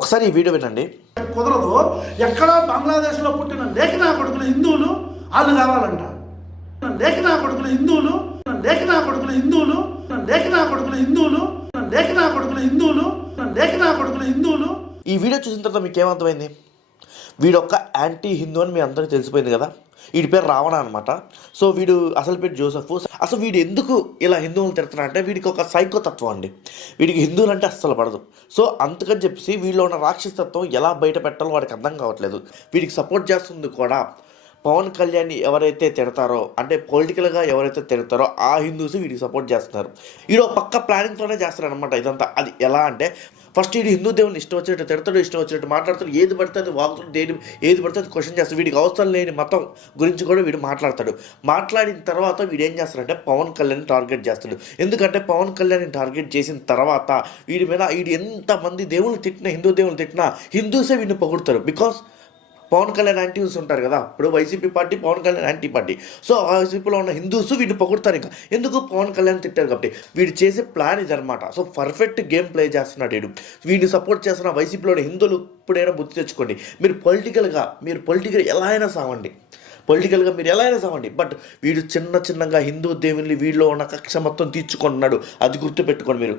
ఒకసారి ఈ వీడియో వినండి. కుదరదు. ఎక్కడో బంగ్లాదేశ్లో పుట్టిన లేఖనా కొడుకులు హిందువులు వాళ్ళు కావాలంట. లేఖనా కొడుకులు హిందువులు, లేఖనా కొడుకులు హిందువులు, లేఖనా కొడుకులు హిందువులు, లేఖనా కొడుకులు హిందువులు, లేఖనా కొడుకులు హిందువులు. ఈ వీడియో చూసిన తర్వాత మీకు ఏమర్థమైంది? వీడు ఒక యాంటీ హిందూ అని మీ అందరికీ తెలిసిపోయింది కదా. వీడి పేరు రావణ అనమాట. సో వీడు అసలు పేరు జోసెఫ్. అసలు వీడు ఎందుకు ఇలా హిందువులు తిడుతున్నా అంటే వీడికి ఒక సైకోతత్వం అండి. వీడికి హిందువులు అంటే అస్సలు పడదు. సో అందుకని చెప్పేసి వీళ్ళు ఉన్న రాక్షసత్వం ఎలా బయట పెట్టాలో వాడికి అర్థం కావట్లేదు. వీడికి సపోర్ట్ చేస్తుంది కూడా పవన్ కళ్యాణ్ ఎవరైతే తిడతారో, అంటే పొలిటికల్గా ఎవరైతే తిడతారో ఆ హిందూస్ వీడికి సపోర్ట్ చేస్తున్నారు. వీడు పక్క ప్లానింగ్తోనే చేస్తారు అనమాట ఇదంతా. అది ఎలా అంటే ఫస్ట్ వీడు హిందూ దేవుని ఇష్టం వచ్చినట్టు తిడతాడు, ఇష్టం వచ్చినట్టు మాట్లాడతాడు, ఏది పడితే అది వాగుతాడు, ఏది పడితే అది క్వశ్చన్ చేస్తాడు. వీడికి అవసరం లేని మతం గురించి కూడా వీడు మాట్లాడతాడు. మాట్లాడిన తర్వాత వీడు ఏం చేస్తాడంటే పవన్ కళ్యాణ్ టార్గెట్ చేస్తాడు. ఎందుకంటే పవన్ కళ్యాణ్ టార్గెట్ చేసిన తర్వాత వీడి మీద వీడు ఎంతమంది దేవుళ్ళు తిట్టినా, హిందూ దేవుళ్ళు తిట్టినా హిందూసే వీడిని పొగుడతారు. బికాస్ పవన్ కళ్యాణ్ యాంటీస్ ఉంటారు కదా. ఇప్పుడు YCP party, Pawan Kalyan anti party. So ఆ వైసీపీలో ఉన్న హిందూస్ వీడిని పొగుడతారు. ఇంకా ఎందుకు పవన్ కళ్యాణ్ తిట్టారు కాబట్టి. వీడు చేసే ప్లాన్ ఇదనమాట. సో పర్ఫెక్ట్ గేమ్ ప్లే చేస్తున్నాడు వీడు. వీడిని సపోర్ట్ చేస్తున్న వైసీపీలో హిందువులు ఇప్పుడైనా బుద్ధి తెచ్చుకోండి. మీరు పొలిటికల్ ఎలా అయినా సావండి, పొలిటికల్గా మీరు ఎలా అయినా సావండి. బట్ వీడు చిన్నగా హిందూ దేవుని వీడిలో ఉన్న కక్ష మొత్తం తీర్చుకుంటున్నాడు. అది గుర్తుపెట్టుకోండి మీరు.